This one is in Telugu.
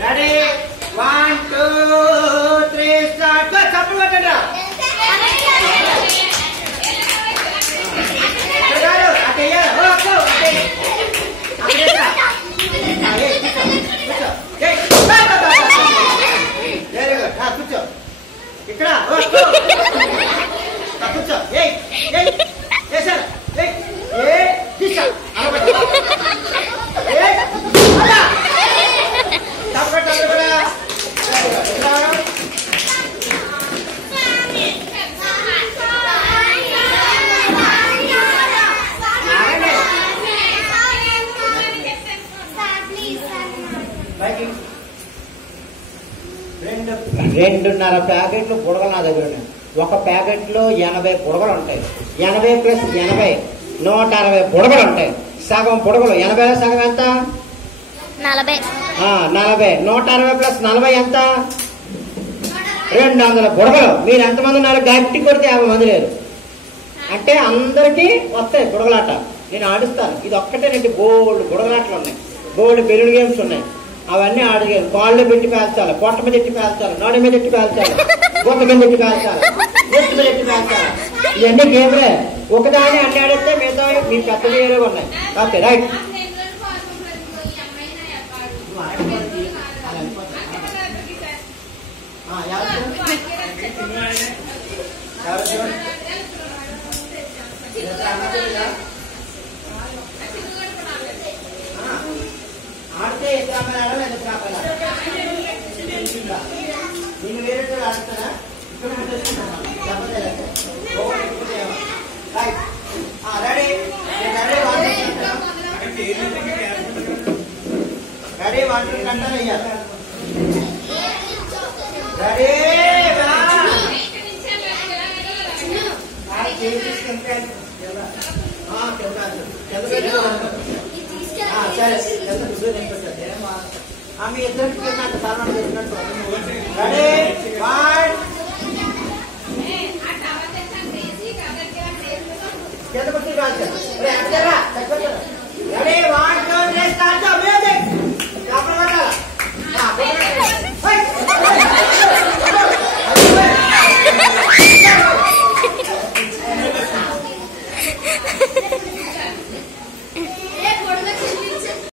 రెడీ 1 2 3 స్టార్ట్ చప్పట్లు కొట్టండి కూర్చో ఇక్కడ కూర్చో చేశారు రెండున్నర ప్యాకెట్లు బుడగలు నా దగ్గర ఉన్నాయి. ఒక ప్యాకెట్లో 80 బుడగలు ఉంటాయి. 80 ప్లస్ 80 160 బుడగలు ఉంటాయి. సగం బుడగలు 80 సగం ఎంత 40. 160 ప్లస్ 40 ఎంత 200 బుడగలు. మీరు ఎంతమంది ఉన్నారు? గట్టి కొడితే 50 మంది లేరు అంటే అందరికీ వస్తాయి బుడగలాట. నేను ఆడిస్తాను. ఇది ఒక్కటేనండి బోల్డ్ బుడగలాటలు ఉన్నాయి, బోల్డ్ బెలూన్ గేమ్స్ ఉన్నాయి. అవన్నీ ఆడగేది. కాళ్ళు పెట్టి పేల్చాలి, పొట్ట మీద ఎట్టి పేల్చాలి, నోడి మీద ఎట్టి పేల్చాలి, బొట్ట మీద ఎట్టి పేల్చాలి, నెత్తి మీద ఎట్టి పేల్చాలి. ఇవన్నీ గేమ్లే. ఒకదాన్ని అన్ని ఆడితే మిగతా మీ పెద్ద వేరే ఉన్నాయి. Okay right. ఆడితే ఎక్కడ నేను వేరే ఆడుతారా? రెడీ రెడీ వాటర్ కంటారు అయ్యారు. రెడీ సరే మీ ఇద్దరికి తిన్నట్టు సరళ తిన్నట్టు. రెడీ 1 కింద కొట్టి కాల్చారు.